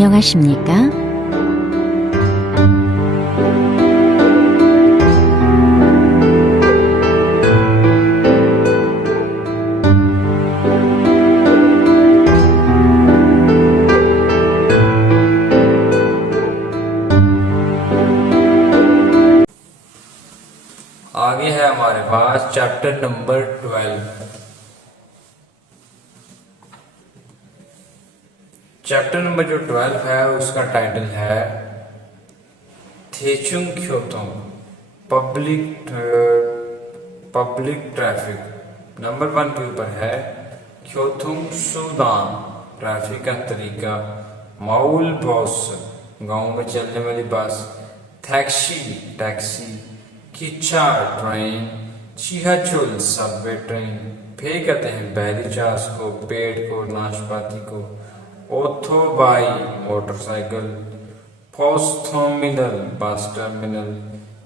안녕하십니까? आगे है हमारे पास चैप्टर नंबर 12। चैप्टर नंबर जो 12 है उसका टाइटल है थेचुंग ख्योतोंग पब्लिक ट्रैफिक। नंबर 1 के ऊपर है ख्योतुंग सूदान ट्रैफिक का तरीका, माउल बॉस गांव में चलने वाली बस, टैक्सी टैक्सी, किच्चा ट्रेन, चिहाचुल सबवे ट्रेन। फे कहते हैं बहरी चास को, पेड़ को, नाशपाती को। ओथोबाई मोटरसाइकिल, पोस्थोमिनल बस टर्मिनल,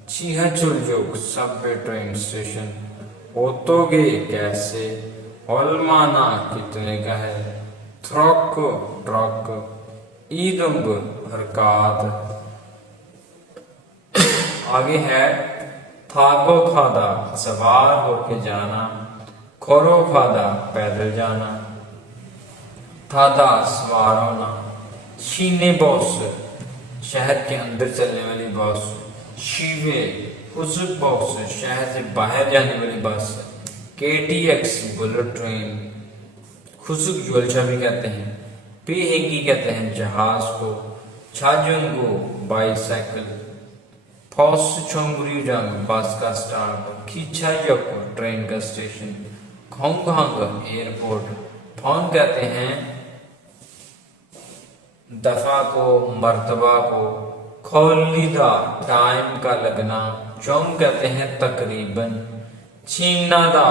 चिहाचुलजुक सबवे ट्रेन स्टेशन। ओतोगे कैसे, ओलमाना कितने का है, थ्रोक ट्रक, ईदुंग हरकत। आगे है थागो फादा सवार होके जाना, खोरो फादा पैदल जाना, थादा सवार होना, शीने बॉस शहर के अंदर चलने वाली बस, शीवे खुजुक बॉस शहर से बाहर जाने वाली बस, KTX बुलेट ट्रेन, खुजुक जोलचा भी कहते हैं, पीहेगी कहते हैं जहाज को, छाजुंगो बाईसाइकिल, फॉस चोंगुरीजंग बस का स्टॉप, खींचायक ट्रेन का स्टेशन, खोंगहांग एयरपोर्ट। फोन कहते हैं दफा को, मर्तबा को, खोलीदा टाइम का लगना, चोंग कहते हैं तकरीबन, छीनादा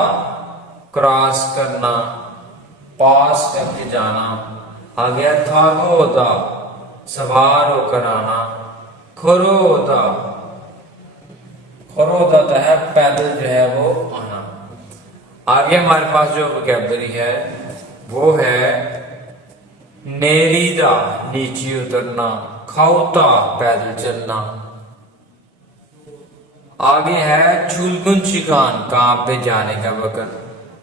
क्रॉस करना, पास करके जाना। आ गया थागोदा सवार होकर आना, खोरोदा खोरोदा है पैदल जो है वो आना। आगे हमारे पास जो वोकैबुलरी है वो है नेरीदा नीचे उतरना, खाउता पैदल चलना। आगे है चुलगुन शिकान काम पे जाने का वक्त।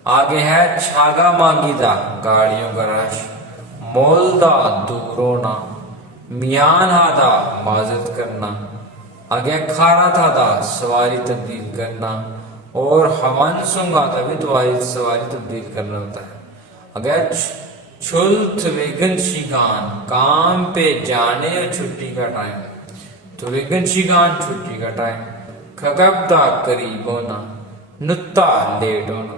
आगे है छागा मांगीदा गाड़ियों का रश, मोलदा दूर होना, मियान हादा माजत करना। आगे खारा था सवारी तब्दील करना, और हवन सुंगाता भी सवारी तब्दील करना होता है। अगर छुल्थ वेगन शिगान काम पे जाने और छुट्टी का टाइम, तो वेगन शिगान छुट्टी का टाइम, खगबदा करीब होना, नुत्ता लेट होना।